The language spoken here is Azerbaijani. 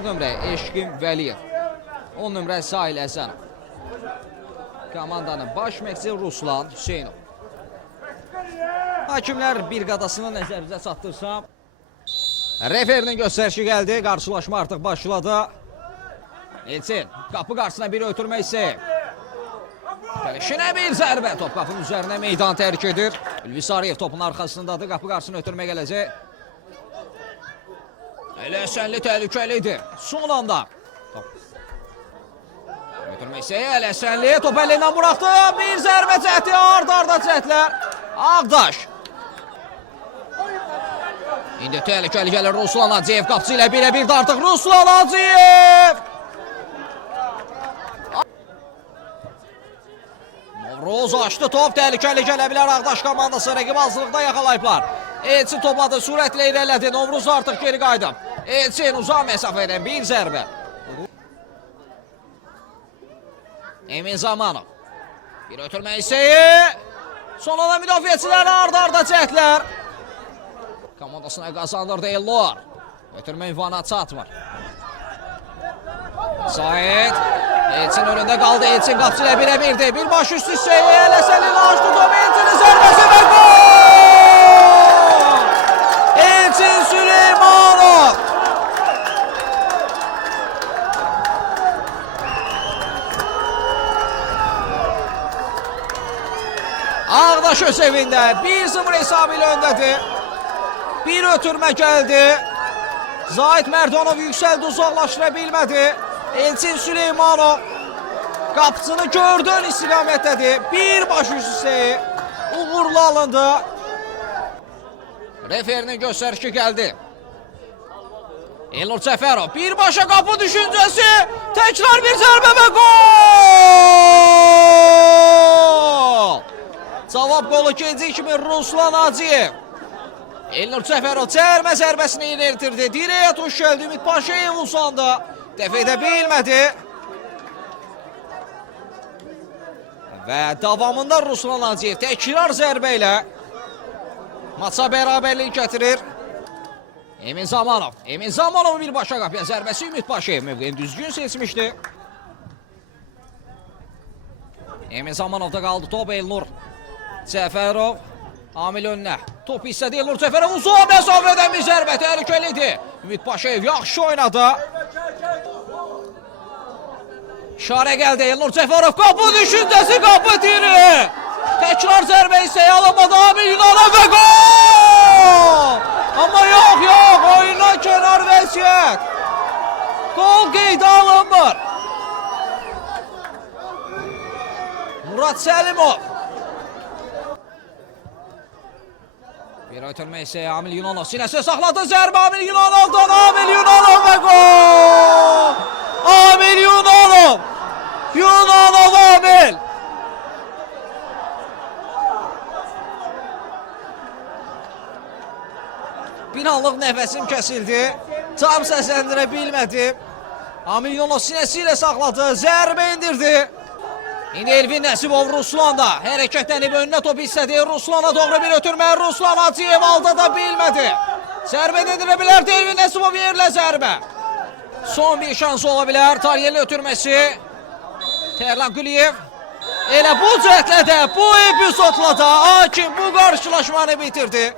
11 nömrə Eşqin Vəliyev, 10 nömrə Sahil Əzənov. Komandanın baş məqsədi Ruslan Hüseynov. Hakimlər bir qadasını nəzərinizə çatdırsam. Referinin göstərişi gəldi. Qarşılaşma artıq başladı. Elçin qapı qarşısına bir ötürmək istəyir. Gəlişinə bir zərbə. Top qapının üzərinə meydan tərk edir. Ülvi Sarıyev topun arxasındadır. Qapı qarşısına ötürmək gələcək. Ələsənli təhlükəlidir. Son anda. Ötürmək istəyir. Ələsənli top əlindən buraxdı. Bir zərbə cəhdi. Arda cəhdlər. Ağdaş. İndi təhlükəli gəlir Ruslan Hacıyev. Qapısı ilə birə-bir də artıq Ruslan Hacıyev. Novruz açdı top. Təhlükəli gələ bilər Ağdaş komandası. Rəqibazlıqda yaxalayıblar. Elçin topladı. Sürətlə irələdi. Novruz artıq geri qaydı. Elçin uzaq məsafədən bir zərbə. Emin Zamanov. Bir ötürmə istəyi. Sonunda müdafiəçilər arda cəhdlər. Komandasına qazandırdı Elnur. Ötürmə ünvana çatmır. Said. Elçin önündə qaldı. Elçin qapısı ilə birə-birdir. Bir baş üstü hissəyi. Ələsəlini açdı. Top Elçinin zərbəsi və gol! Elçin Süleymanov. Ağdaş öz evində 1-0 hesabı ilə öndədir. Bir ötürmə gəldi. Zahid Mərdanov yüksəldi, uzaqlaşdıra bilmədi. Elçin Süleymanov qapısını gördüyün istiqamətdədir. Bir baş üstü uğurlu alındı. Referinin göstərişi gəldi. Elnur Cəfərov birbaşa qapı düşüncəsi. Təkrar bir zərbə və gol! Cavab qolu ikinci kimi Ruslan Hacıyev. Elnur Cəfərov cərmə zərbəsini inertirdi. Direyə tuş gəldi. Ümid Paşayev uzandı. Dəf edə bilmədi. Və davamında Ruslan Hacıyev təkrar zərbə ilə maça bərabərlik gətirir. Emin Zamanov. Emin Zamanovun birbaşa qapıya zərbəsi Ümid Paşayev mövqeyini düzgün seçmişdi. Emin Zamanovda qaldı top Elnur Cəfərov. Amil önünə. Top hissədə Elnur Cəfərov uzaq məsafədən bir zərbə təhlükəlidir. Ümid Paşayev yaxşı oynadı. İşarə gəldi Elnur Cəfərov. Qapı düşüncəsi, qapı tiri. Təkrar zərbə hissəyə alınmadı. Amil Yunanov və gol! Amma yox, oyuna kənar vəziyyət. Gol qeydə alınmır. Murad Səlimov. Bir ötürmə isə Amil Yunanov sinəsə saxladı zərbə Amil Yunanovdan. Amil Yunanov və gol! Amil Yunanov! Yunanov Amil! Bir anlıq nəfəsim kəsildi. Tam səsləndirə bilmədim. Amil Yunanov sinəsi ilə saxladı. Zərbə indirdi. İndi Elvin Nəsibov Ruslan'da hərəkətlənib önünə top istədi. Ruslana doğru bir ötürmə. Ruslan Hacıyev aldada bilmədi. Zərbə edirə bilərdi Elvin Nəsibov yerlə zərbə. Son bir şansı ola bilər. Tariyelin ötürməsi. Tərlan Quliyev. Elə bu cəhdlə də, bu epizodla da hakim bu qarşılaşmanı bitirdi.